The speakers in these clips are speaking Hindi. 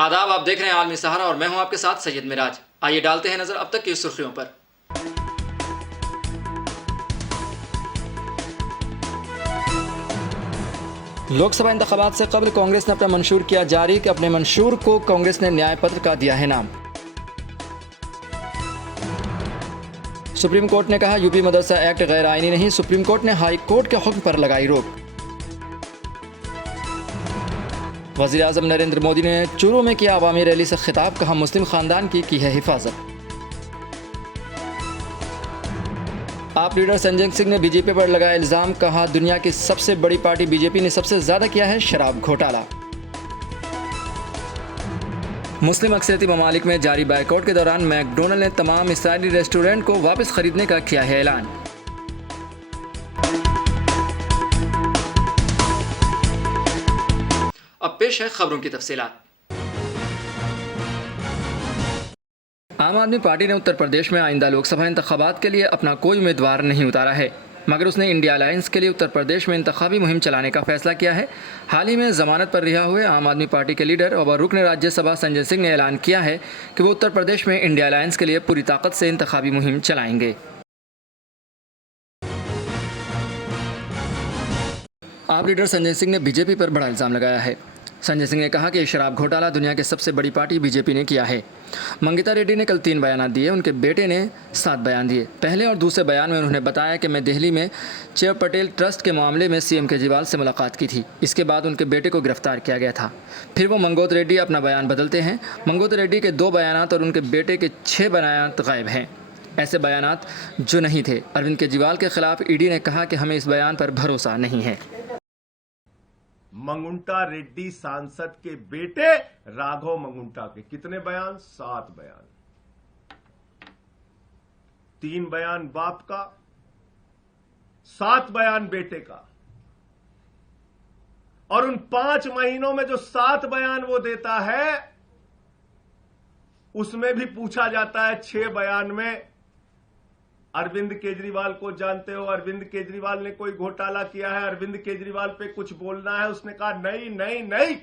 आदाब, आप देख रहे हैं आलमी सहारा और मैं हूं आपके साथ सैयद मिराज। आइए डालते हैं नजर अब तक की सुर्खियों पर। लोकसभा इंतखाबात से कबल कांग्रेस ने अपना मंशूर किया जारी कि अपने मंशूर को कांग्रेस ने न्याय पत्र का दिया है नाम। सुप्रीम कोर्ट ने कहा यूपी मदरसा एक्ट गैर आईनी नहीं, सुप्रीम कोर्ट ने हाई कोर्ट के हुक्म पर लगाई रोक। वज़ीर आज़म नरेंद्र मोदी ने चूरू में किया अवामी रैली से खिताब, कहा मुस्लिम खानदान की है हिफाजत। आप लीडर संजय सिंह ने बीजेपी पर लगाया इल्ज़ाम, कहा दुनिया की सबसे बड़ी पार्टी बीजेपी ने सबसे ज़्यादा किया है शराब घोटाला। मुस्लिम अक्सरियती ममालिक में जारी बायकॉट के दौरान मैकडोनल्ड ने तमाम इसराइली रेस्टोरेंट को वापस खरीदने का किया है ऐलान। अब पेश है खबरों की तफसीलात। आम आदमी पार्टी ने उत्तर प्रदेश में आइंदा लोकसभा इंतखाबात के लिए अपना कोई उम्मीदवार नहीं उतारा है, मगर उसने इंडिया अलायंस के लिए उत्तर प्रदेश में इंतखाबी मुहिम चलाने का फैसला किया है। हाल ही में जमानत पर रिहा हुए आम आदमी पार्टी के लीडर और रुकन राज्यसभा संजय सिंह ने ऐलान किया है कि वो उत्तर प्रदेश में इंडिया अलायंस के लिए पूरी ताकत से इंतखाबी मुहिम चलाएंगे। आप लीडर संजय सिंह ने बीजेपी पर बड़ा इल्ज़ाम लगाया है। संजय सिंह ने कहा कि शराब घोटाला दुनिया की सबसे बड़ी पार्टी बीजेपी ने किया है। मंगिता रेड्डी ने कल 3 बयान दिए, उनके बेटे ने 7 बयान दिए। पहले और दूसरे बयान में उन्होंने बताया कि मैं दिल्ली में चेयर पटेल ट्रस्ट के मामले में सीएम केजरीवाल से मुलाकात की थी। इसके बाद उनके बेटे को गिरफ्तार किया गया था। फिर वो मंगोत रेड्डी अपना बयान बदलते हैं। मंगोत रेड्डी के 2 बयान और उनके बेटे के 6 बयान गायब हैं। ऐसे बयान जो नहीं थे। अरविंद केजरीवाल के खिलाफ ईडी ने कहा कि हमें इस बयान पर भरोसा नहीं है। मंगुंटा रेड्डी सांसद के बेटे राघव मंगुंटा के कितने बयान? 7 बयान। 3 बयान बाप का, 7 बयान बेटे का। और उन 5 महीनों में जो 7 बयान वो देता है, उसमें भी पूछा जाता है 6 बयान में अरविंद केजरीवाल को जानते हो? अरविंद केजरीवाल ने कोई घोटाला किया है? अरविंद केजरीवाल पे कुछ बोलना है? उसने कहा नहीं नहीं नहीं।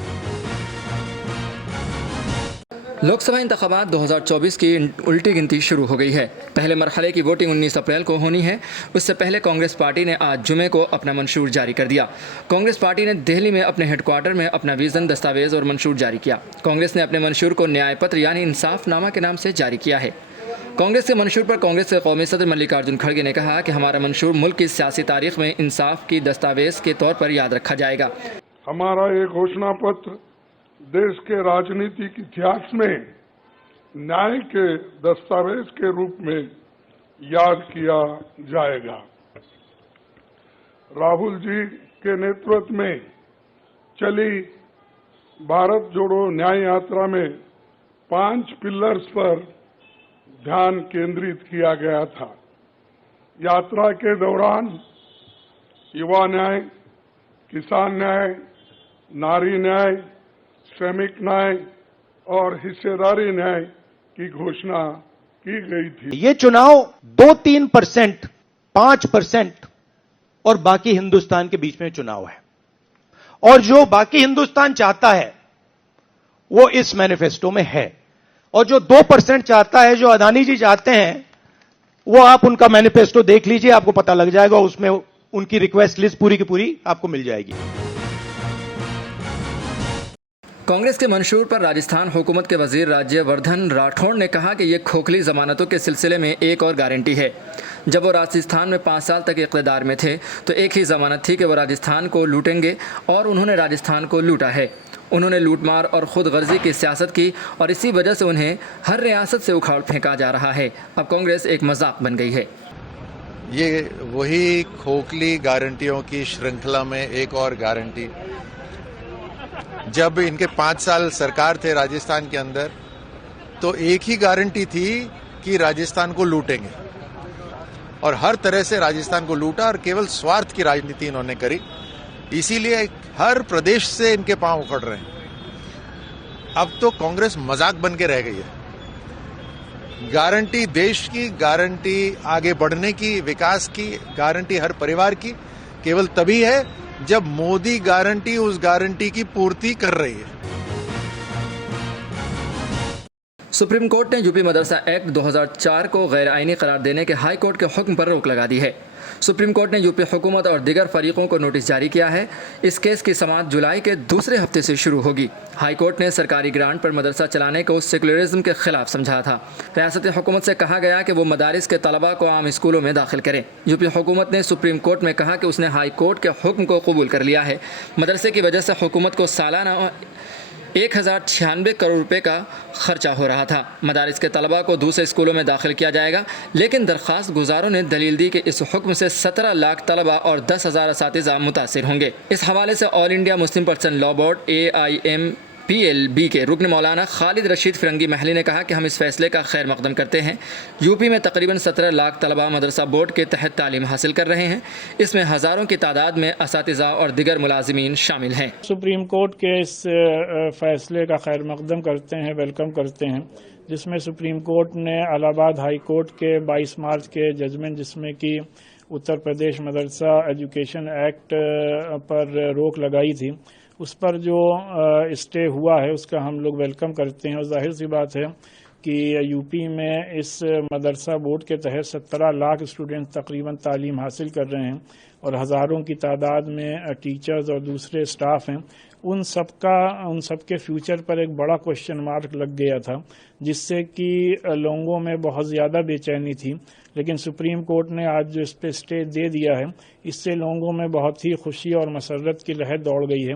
लोकसभा इंतखाबात 2024 की उल्टी गिनती शुरू हो गई है। पहले मरहले की वोटिंग 19 अप्रैल को होनी है। उससे पहले कांग्रेस पार्टी ने आज जुमे को अपना मंशूर जारी कर दिया। कांग्रेस पार्टी ने दिल्ली में अपने हेडक्वार्टर में अपना विजन, दस्तावेज और मंशूर जारी किया। कांग्रेस ने अपने मंशूर को न्याय पत्र यानी इंसाफनामा के नाम से जारी किया है। कांग्रेस के मंशूर पर कांग्रेस के कौमी सदर मल्लिकार्जुन खड़गे ने कहा कि हमारा मंशूर मुल्क की सियासी तारीख में इंसाफ की दस्तावेज के तौर पर याद रखा जाएगा। हमारा ये घोषणा पत्र देश के राजनीतिक इतिहास में न्याय के दस्तावेज के रूप में याद किया जाएगा। राहुल जी के नेतृत्व में चली भारत जोड़ो न्याय यात्रा में 5 पिलर्स पर ध्यान केंद्रित किया गया था। यात्रा के दौरान युवा न्याय, किसान न्याय, नारी न्याय, श्रमिक न्याय और हिस्सेदारी न्याय की घोषणा की गई थी। ये चुनाव 2-3%, 5% और बाकी हिंदुस्तान के बीच में चुनाव है। और जो बाकी हिंदुस्तान चाहता है वो इस मैनिफेस्टो में है। और जो 2% चाहता है, जो अदानी जी चाहते हैं, वो आप उनका मैनिफेस्टो देख लीजिए, आपको पता लग जाएगा। उसमें उनकी रिक्वेस्ट लिस्ट पूरी की पूरी आपको मिल जाएगी। कांग्रेस के मंशूर पर राजस्थान हुकूमत के वजीर राज्यवर्धन राठौड़ ने कहा कि ये खोखली जमानतों के सिलसिले में एक और गारंटी है। जब वो राजस्थान में 5 साल तक इक़्तिदार में थे तो एक ही जमानत थी कि वो राजस्थान को लूटेंगे, और उन्होंने राजस्थान को लूटा है। उन्होंने लूटमार और खुद गर्जी की सियासत की और इसी वजह से उन्हें हर रियासत से उखाड़ फेंका जा रहा है। अब कांग्रेस एक मजाक बन गई है। ये वही खोखली गारंटियों की श्रृंखला में एक और गारंटी। जब इनके 5 साल सरकार थे राजस्थान के अंदर, तो एक ही गारंटी थी कि राजस्थान को लूटेंगे, और हर तरह से राजस्थान को लूटा और केवल स्वार्थ की राजनीति इन्होंने करी। इसीलिए हर प्रदेश से इनके पांव उखड़ रहे हैं। अब तो कांग्रेस मजाक बन के रह गई है। गारंटी देश की, गारंटी आगे बढ़ने की, विकास की, गारंटी हर परिवार की केवल तभी है जब मोदी गारंटी उस गारंटी की पूर्ति कर रही है। सुप्रीम कोर्ट ने यूपी मदरसा एक्ट 2004 को गैर आईनी करार देने के हाई कोर्ट के हुक्म पर रोक लगा दी है। सुप्रीम कोर्ट ने यूपी हुकूमत और दीगर फरीकों को नोटिस जारी किया है। इस केस की समाअत जुलाई के दूसरे हफ्ते से शुरू होगी। हाई कोर्ट ने सरकारी ग्रांट पर मदरसा चलाने को सेकुलरिज्म के खिलाफ समझा था। रियासती हुकूमत से कहा गया कि वो मदारिस के तलबा को आम स्कूलों में दाखिल करें। यूपी हुकूमत ने सुप्रीम कोर्ट में कहा कि उसने हाई कोर्ट के हुक्म को कबूल कर लिया है। मदरसे की वजह से हुकूमत को सालाना 1096 करोड़ रुपए का खर्चा हो रहा था। मदारिस के तलबा को दूसरे स्कूलों में दाखिल किया जाएगा, लेकिन दरख्वास्त गुजारों ने दलील दी कि इस हुक्म से 17 लाख तलबा और 10,000 असातिज़ा मुतासिर होंगे। इस हवाले से all India Muslim person law board AIMPLB के रुकन मौलाना खालिद रशीद फिरंगी महली ने कहा कि हम इस फैसले का खैर मकदम करते हैं। यूपी में तकरीबन 17 लाख तलबा मदरसा बोर्ड के तहत तालीम हासिल कर रहे हैं। इसमें हज़ारों की तादाद में असातिज़ा और दिगर मुलाजिमीन शामिल हैं। सुप्रीम कोर्ट के इस फैसले का खैर मकदम करते हैं, वेलकम करते हैं, जिसमें सुप्रीम कोर्ट ने इलाहाबाद हाई कोर्ट के 22 मार्च के जजमेंट, जिसमें कि उत्तर प्रदेश मदरसा एजुकेशन एक्ट पर रोक लगाई थी, उस पर जो स्टे हुआ है उसका हम लोग वेलकम करते हैं। और जाहिर सी बात है कि यूपी में इस मदरसा बोर्ड के तहत 17 लाख स्टूडेंट तकरीबन तालीम हासिल कर रहे हैं और हज़ारों की तादाद में टीचर्स और दूसरे स्टाफ हैं। उन सबके फ्यूचर पर एक बड़ा क्वेश्चन मार्क लग गया था, जिससे कि लोगों में बहुत ज़्यादा बेचैनी थी। लेकिन सुप्रीम कोर्ट ने आज जो इस पर स्टे दे दिया है, इससे लोगों में बहुत ही खुशी और मसरत की लहर दौड़ गई है।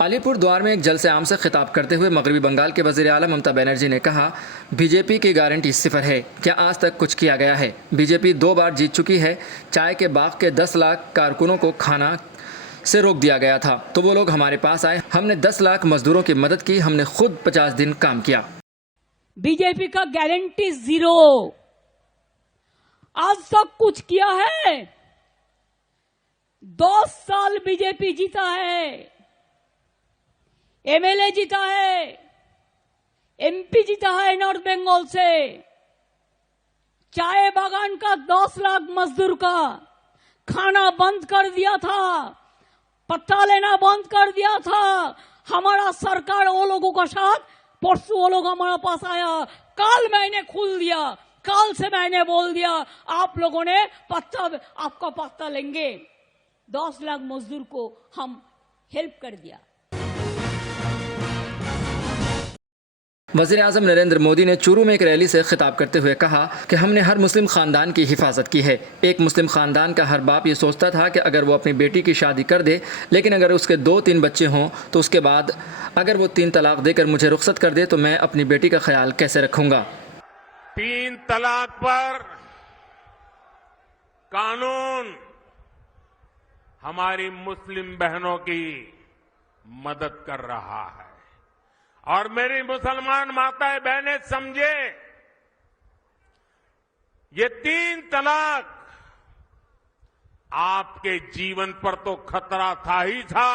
अलीपुर द्वार में एक जलसे आम से खिताब करते हुए मगरबी बंगाल के वज़ीर आला ममता बनर्जी ने कहा, बीजेपी की गारंटी सिफर है। क्या आज तक कुछ किया गया है? बीजेपी 2 बार जीत चुकी है। चाय के बाग के 10 लाख कारकुनों को खाना से रोक दिया गया था, तो वो लोग हमारे पास आए। हमने 10 लाख मजदूरों की मदद की। हमने खुद 50 दिन काम किया। बीजेपी का गारंटी 0। आज तक कुछ किया है? 2 साल बीजेपी जीता है, MLA जीता है, MP जीता है नॉर्थ बंगाल से। चाय बागान का 10 लाख मजदूर का खाना बंद कर दिया था, पत्ता लेना बंद कर दिया था। हमारा सरकार वो लोगों का साथ, परसों वो लोग हमारा पास आया, कल मैंने खुल दिया, कल से मैंने बोल दिया आप लोगों ने आपका पत्ता लेंगे। 10 लाख मजदूर को हम हेल्प कर दिया। वज़ीर आज़म नरेंद्र मोदी ने चूरू में एक रैली से खिताब करते हुए कहा कि हमने हर मुस्लिम ख़ानदान की हिफाजत की है। एक मुस्लिम ख़ानदान का हर बाप ये सोचता था कि अगर वो अपनी बेटी की शादी कर दे, लेकिन अगर उसके 2-3 बच्चे हों तो उसके बाद अगर वो 3 तलाक देकर मुझे रुखसत कर दे तो मैं अपनी बेटी का ख्याल कैसे रखूंगा। 3 तलाक पर कानून हमारी मुस्लिम बहनों की मदद कर रहा है। और मेरी मुसलमान माताएं बहनें समझे, ये 3 तलाक आपके जीवन पर तो खतरा था ही था।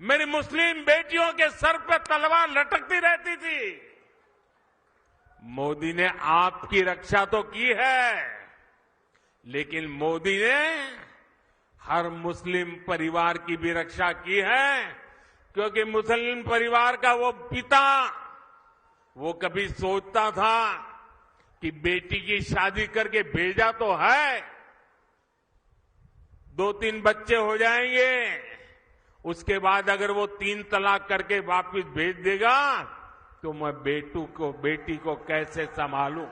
मेरी मुस्लिम बेटियों के सर पर तलवार लटकती रहती थी। मोदी ने आपकी रक्षा तो की है, लेकिन मोदी ने हर मुस्लिम परिवार की भी रक्षा की है, क्योंकि मुस्लिम परिवार का वो पिता, वो कभी सोचता था कि बेटी की शादी करके भेजा तो है, 2-3 बच्चे हो जाएंगे, उसके बाद अगर वो 3 तलाक करके वापस भेज देगा तो मैं बेटी को कैसे संभालूं।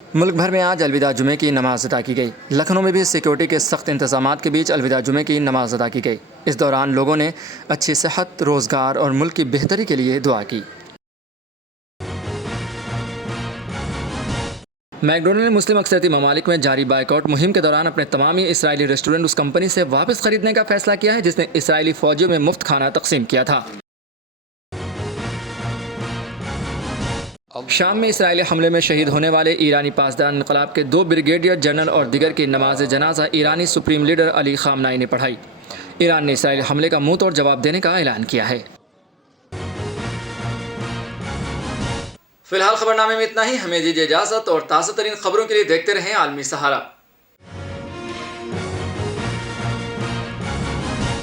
मुल्क भर में आज अलविदा जुमे की नमाज अदा की गई। लखनऊ में भी सिक्योरिटी के सख्त इंतजामात के बीच अलविदा जुमे की नमाज अदा की गई। इस दौरान लोगों ने अच्छी सेहत, रोजगार और मुल्क की बेहतरी के लिए दुआ की। मैकडोनल्ड ने मुस्लिम अक्सरियती ममालिक में जारी बाइकआउट मुहिम के दौरान अपने तमाम इसराइली रेस्टोरेंट उस कंपनी से वापस खरीदने का फैसला किया है जिसने इसराइली फौजियों में मुफ्त खाना तकसीम किया था। शाम में इसराइली हमले में शहीद होने वाले ईरानी पासदार इनकलाब के 2 ब्रिगेडियर जनरल और दिगर की नमाज जनाजा ईरानी सुप्रीम लीडर अली खामनाई ने पढ़ाई। ईरान ने इसराइली हमले का मुंह तोड़ जवाब देने का ऐलान किया है। फिलहाल खबरनामे में इतना ही। हमें दीजिए इजाजत और ताज़ा तरीन खबरों के लिए देखते रहें आलमी सहारा।